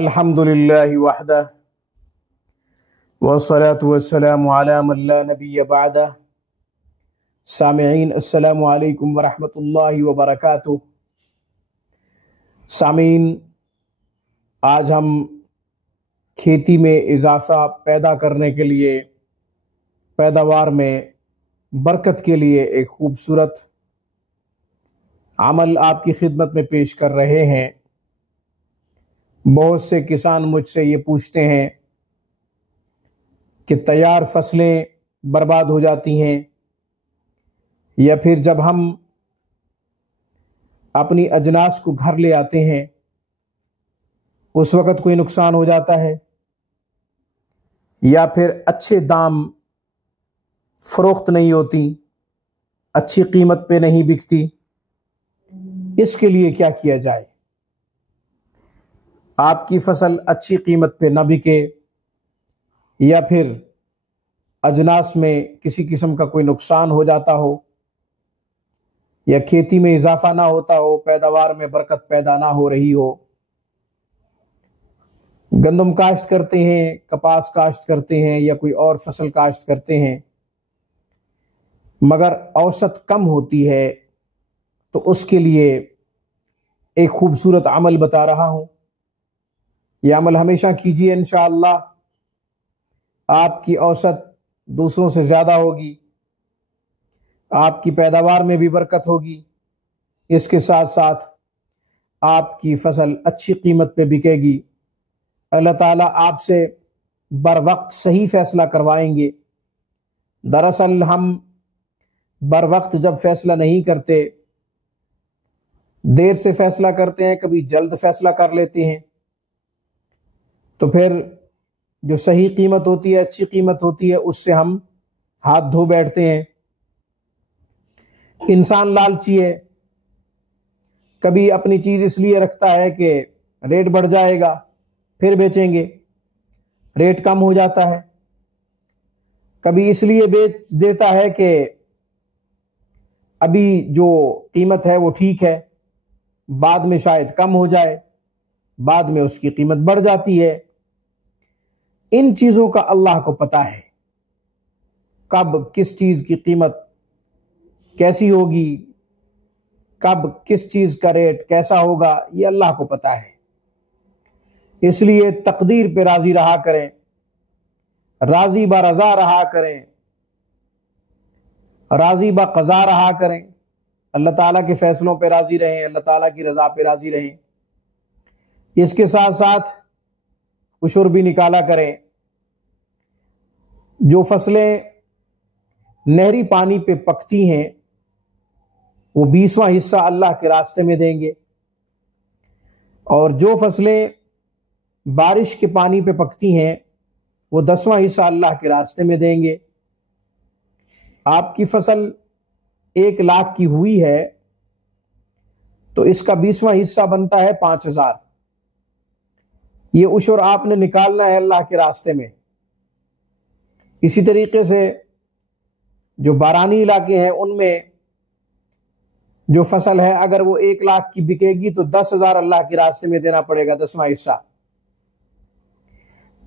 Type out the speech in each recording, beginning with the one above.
الحمد للہ وحدہ والصلاة والسلام علی من لا نبی بعدہ۔ سامعین السلام علیکم ورحمۃ اللہ وبرکاتہ۔ سامعین، آج ہم کھیتی میں اضافہ پیدا کرنے کے لیے، پیداوار میں برکت کے لیے ایک خوبصورت عمل آپ کی خدمت میں پیش کر رہے ہیں۔ بہت سے کسان مجھ سے یہ پوچھتے ہیں کہ تیار فصلیں برباد ہو جاتی ہیں، یا پھر جب ہم اپنی اجناس کو گھر لے آتے ہیں اس وقت کوئی نقصان ہو جاتا ہے، یا پھر اچھے دام فروخت نہیں ہوتی، اچھی قیمت پہ نہیں بکتی، اس کے لیے کیا کیا جائے؟ آپ کی فصل اچھی قیمت پہ نہ بکے، یا پھر اجناس میں کسی قسم کا کوئی نقصان ہو جاتا ہو، یا کھیتی میں اضافہ نہ ہوتا ہو، پیداوار میں برکت پیدا نہ ہو رہی ہو۔ گندم کاشت کرتے ہیں، کپاس کاشت کرتے ہیں، یا کوئی اور فصل کاشت کرتے ہیں، مگر اوسط کم ہوتی ہے، تو اس کے لیے ایک خوبصورت عمل بتا رہا ہوں۔ یہ عمل ہمیشہ کیجیے، انشاءاللہ آپ کی اوسط دوسروں سے زیادہ ہوگی، آپ کی پیداوار میں بھی برکت ہوگی، اس کے ساتھ ساتھ آپ کی فصل اچھی قیمت پہ بکے گی۔ اللہ تعالیٰ آپ سے بر وقت صحیح فیصلہ کروائیں گے۔ دراصل ہم بر وقت جب فیصلہ نہیں کرتے، دیر سے فیصلہ کرتے ہیں، کبھی جلد فیصلہ کر لیتے ہیں، تو پھر جو صحیح قیمت ہوتی ہے، اچھی قیمت ہوتی ہے، اس سے ہم ہاتھ دھو بیٹھتے ہیں۔ انسان لالچی ہے، کبھی اپنی چیز اس لیے رکھتا ہے کہ ریٹ بڑھ جائے گا پھر بیچیں گے، ریٹ کم ہو جاتا ہے۔ کبھی اس لیے بیچ دیتا ہے کہ ابھی جو قیمت ہے وہ ٹھیک ہے، بعد میں شاید کم ہو جائے، بعد میں اس کی قیمت بڑھ جاتی ہے۔ ان چیزوں کا اللہ کو پتہ ہے، کب کس چیز کی قیمت کیسی ہوگی، کب کس چیز کا ریٹ کیسا ہوگا، یہ اللہ کو پتہ ہے۔ اس لیے تقدیر پہ راضی رہا کریں، راضی با رضا رہا کریں، راضی با قضا رہا کریں، اللہ تعالیٰ کے فیصلوں پہ راضی رہیں، اللہ تعالیٰ کی رضا پہ راضی رہیں۔ اس کے ساتھ ساتھ عشر بھی نکالا کریں۔ جو فصلیں نہری پانی پہ پکتی ہیں وہ 20واں حصہ اللہ کے راستے میں دیں گے، اور جو فصلیں بارش کے پانی پہ پکتی ہیں وہ 10واں حصہ اللہ کے راستے میں دیں گے۔ آپ کی فصل 1,00,000 کی ہوئی ہے تو اس کا 20واں حصہ بنتا ہے 5,000۔ یہ عشر آپ نے نکالنا ہے اللہ کے راستے میں۔ اسی طریقے سے جو بارانی علاقے ہیں ان میں جو فصل ہے اگر وہ 1,00,000 کی بکے گی تو 10,000 اللہ کے راستے میں دینا پڑے گا، 10واں حصہ۔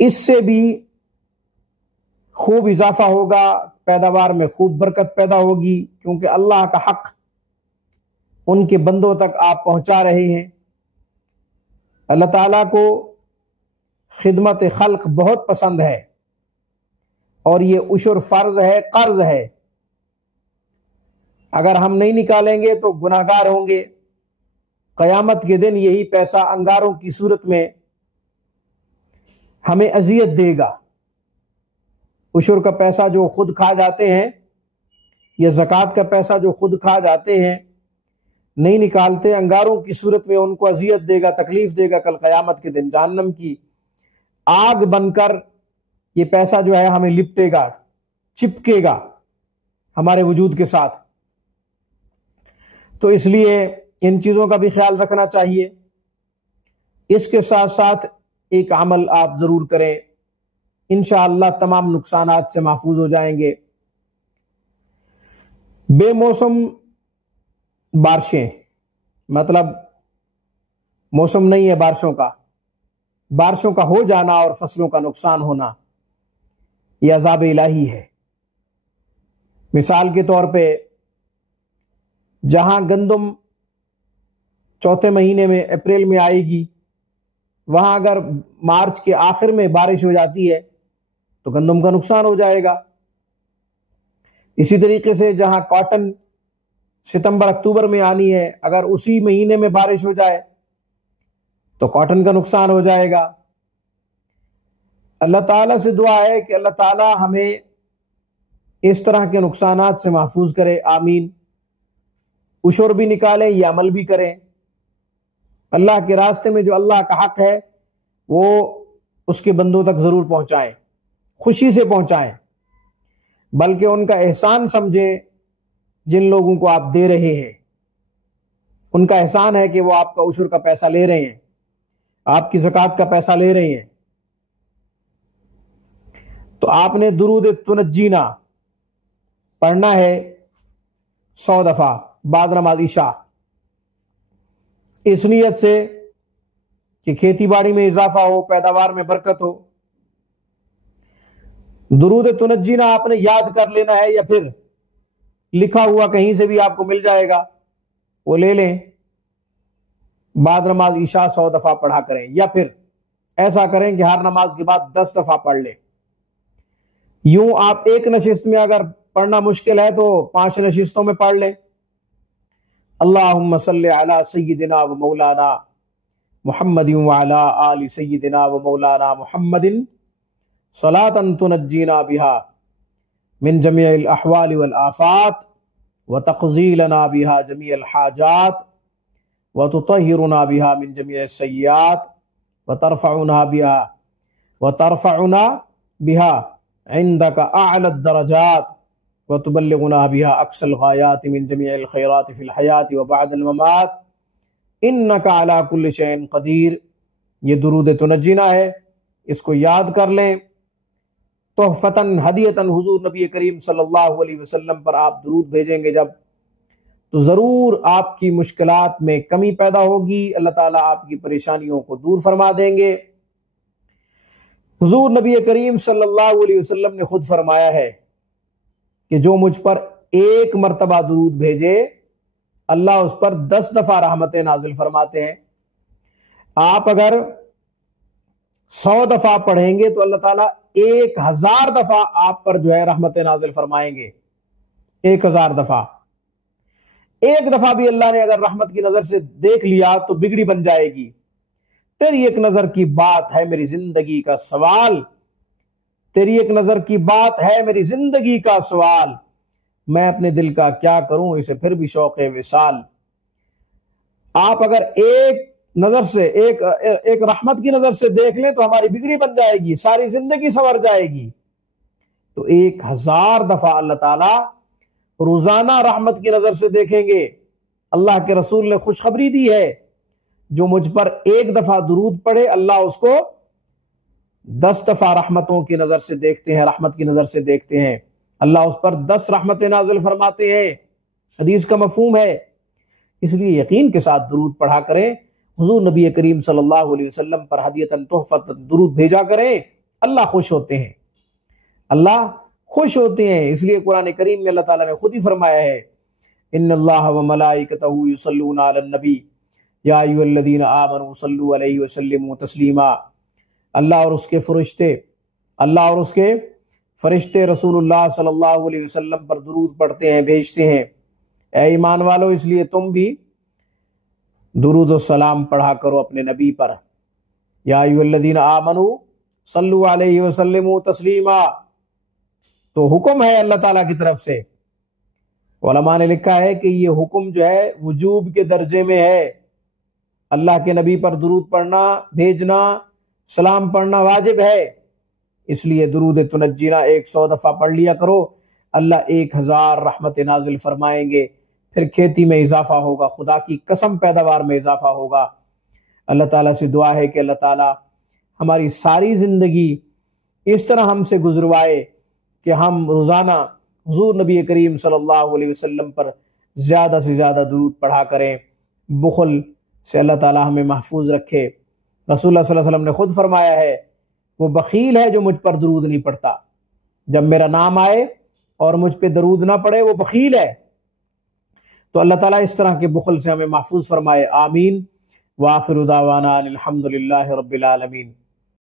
اس سے بھی خوب اضافہ ہوگا، پیداوار میں خوب برکت پیدا ہوگی، کیونکہ اللہ کا حق ان کے بندوں تک آپ پہنچا رہے ہیں۔ اللہ تعالیٰ کو خدمت خلق بہت پسند ہے، اور یہ عشر فرض ہے، قرض ہے۔ اگر ہم نہیں نکالیں گے تو گناہگار ہوں گے۔ قیامت کے دن یہی پیسہ انگاروں کی صورت میں ہمیں اذیت دے گا۔ عشر کا پیسہ جو خود کھا جاتے ہیں، یا زکوٰۃ کا پیسہ جو خود کھا جاتے ہیں، نہیں نکالتے، انگاروں کی صورت میں ان کو اذیت دے گا، تکلیف دے گا۔ کل قیامت کے دن جہنم کی آگ بن کر یہ پیسہ جو ہے ہمیں لپٹے گا، چپکے گا ہمارے وجود کے ساتھ۔ تو اس لیے ان چیزوں کا بھی خیال رکھنا چاہیے۔ اس کے ساتھ ساتھ ایک عمل آپ ضرور کریں، انشاءاللہ تمام نقصانات سے محفوظ ہو جائیں گے۔ بے موسم بارشیں، مطلب موسم نہیں ہے بارشوں کا، بارشوں کا ہو جانا اور فصلوں کا نقصان ہونا یہ عذاب الہی ہے۔ مثال کے طور پہ جہاں گندم چوتھے مہینے میں اپریل میں آئے گی، وہاں اگر مارچ کے آخر میں بارش ہو جاتی ہے تو گندم کا نقصان ہو جائے گا۔ اسی طریقے سے جہاں کاٹن ستمبر اکتوبر میں آنی ہے، اگر اسی مہینے میں بارش ہو جائے تو کاٹن کا نقصان ہو جائے گا۔ اللہ تعالیٰ سے دعا ہے کہ اللہ تعالیٰ ہمیں اس طرح کے نقصانات سے محفوظ کرے، آمین۔ عشر بھی نکالیں، یہ عمل بھی کریں۔ اللہ کے راستے میں جو اللہ کا حق ہے وہ اس کے بندوں تک ضرور پہنچائیں، خوشی سے پہنچائیں، بلکہ ان کا احسان سمجھیں جن لوگوں کو آپ دے رہے ہیں۔ ان کا احسان ہے کہ وہ آپ کا عشر کا پیسہ لے رہے ہیں، آپ کی زکوٰۃ کا پیسہ لے رہے ہیں۔ تو آپ نے درود تنجینا پڑھنا ہے 100 دفعہ بعد نماز عشاء، اس نیت سے کہ کھیتی باڑی میں اضافہ ہو، پیداوار میں برکت ہو۔ درود تنجینا آپ نے یاد کر لینا ہے، یا پھر لکھا ہوا کہیں سے بھی آپ کو مل جائے گا، وہ لے لیں، بعد نماز عشاء 100 دفعہ پڑھا کریں، یا پھر ایسا کریں کہ ہر نماز کے بعد 10 دفعہ پڑھ لیں۔ یوں آپ ایک نشست میں اگر پڑھنا مشکل ہے تو 5 نشستوں میں پڑھ لیں۔ اللہم صلی علی سیدنا و مولانا محمد وعلی آل سیدنا و مولانا محمد صلاۃ تنجینا بہا من جمیع الاحوال والآفات وتقضی لنا بہا جمیع الحاجات وتطہرنا بہا من جمیع السیئات وترفعنا بہا عندک اعلی الدرجات وتبلغنا بها اقصى الغایات من جمیع الخیرات فی الحیات وبعد الممات انک علی کل شیء قدیر۔ یہ درود تنجینا ہے، اس کو یاد کر لیں۔ تحفتاً ہدیتاً حضور نبی کریم صلی اللہ علیہ وسلم پر آپ درود بھیجیں گے جب، تو ضرور آپ کی مشکلات میں کمی پیدا ہوگی، اللہ تعالیٰ آپ کی پریشانیوں کو دور فرما دیں گے۔ حضور نبی کریم صلی اللہ علیہ وسلم نے خود فرمایا ہے کہ جو مجھ پر ایک مرتبہ درود بھیجے اللہ اس پر 10 دفعہ رحمتیں نازل فرماتے ہیں۔ آپ اگر 100 دفعہ پڑھیں گے تو اللہ تعالیٰ 1000 دفعہ آپ پر جو ہے رحمتیں نازل فرمائیں گے۔ 1000 دفعہ، ایک دفعہ بھی اللہ نے اگر رحمت کی نظر سے دیکھ لیا تو بگڑی بن جائے گی۔ تیری ایک نظر کی بات ہے میری زندگی کا سوال، تیری ایک نظر کی بات ہے میری زندگی کا سوال، میں اپنے دل کا کیا کروں اسے پھر بھی شوق وصال۔ آپ اگر ایک نظر سے ایک رحمت کی نظر سے دیکھ لیں تو ہماری بگڑی بن جائے گی، ساری زندگی سنور جائے گی۔ تو 1000 دفعہ اللہ تعالیٰ روزانہ رحمت کی نظر سے دیکھیں گے۔ اللہ کے رسول نے خوشخبری دی ہے، جو مجھ پر ایک دفعہ درود پڑھے اللہ اس کو 10 دفعہ رحمتوں کی نظر سے دیکھتے ہیں، رحمت کی نظر سے دیکھتے ہیں، اللہ اس پر 10 رحمتیں نازل فرماتے ہیں۔ حدیث کا مفہوم ہے، اس لیے یقین کے ساتھ درود پڑھا کریں، حضور نبی کریم صلی اللہ علیہ وسلم پر ہدیتاً تحفتاً درود بھیجا کریں، اللہ خوش ہوتے ہیں، اللہ خوش ہوتے ہیں۔ اس لیے قرآن کریم میں اللہ تعالیٰ نے خود ہی فرمایا ہے، ان اللہ وملائکتہ یصلون علی النبی یا ایھا الذین آمنوا صلوا علیہ وسلموا تسلیما۔ اللہ اور اس کے فرشتے رسول اللہ صلی اللہ علیہ وسلم پر درود پڑھتے ہیں، بھیجتے ہیں۔ اے ایمان والو، اس لیے تم بھی درود و سلام پڑھا کرو اپنے نبی پر۔ یا ایھا الذین آمنوا صلوا علیہ وسلموا تسلیما، تو حکم ہے اللہ تعالیٰ کی طرف سے۔ علماء نے لکھا ہے کہ یہ حکم جو ہے وجوب کے درجے میں ہے، اللہ کے نبی پر درود پڑھنا، بھیجنا، سلام پڑھنا واجب ہے۔ اس لیے درود تنجینا 100 دفعہ پڑھ لیا کرو، اللہ 1000 رحمت نازل فرمائیں گے، پھر کھیتی میں اضافہ ہوگا، خدا کی قسم پیداوار میں اضافہ ہوگا۔ اللہ تعالیٰ سے دعا ہے کہ اللہ تعالیٰ ہماری ساری زندگی اس طرح ہم سے گزروائے کہ ہم روزانہ حضور نبی کریم صلی اللہ علیہ وسلم پر زیادہ سے زیادہ درود پڑھا کریں۔ بخل سے اللہ تعالیٰ ہمیں محفوظ رکھے، رسول اللہ صلی اللہ علیہ وسلم نے خود فرمایا ہے وہ بخیل ہے جو مجھ پر درود نہیں پڑتا، جب میرا نام آئے اور مجھ پہ درود نہ پڑے وہ بخیل ہے۔ تو اللہ تعالیٰ اس طرح کے بخل سے ہمیں محفوظ فرمائے، آمین۔ وآخر دعوانا الحمد للہ رب العالمین۔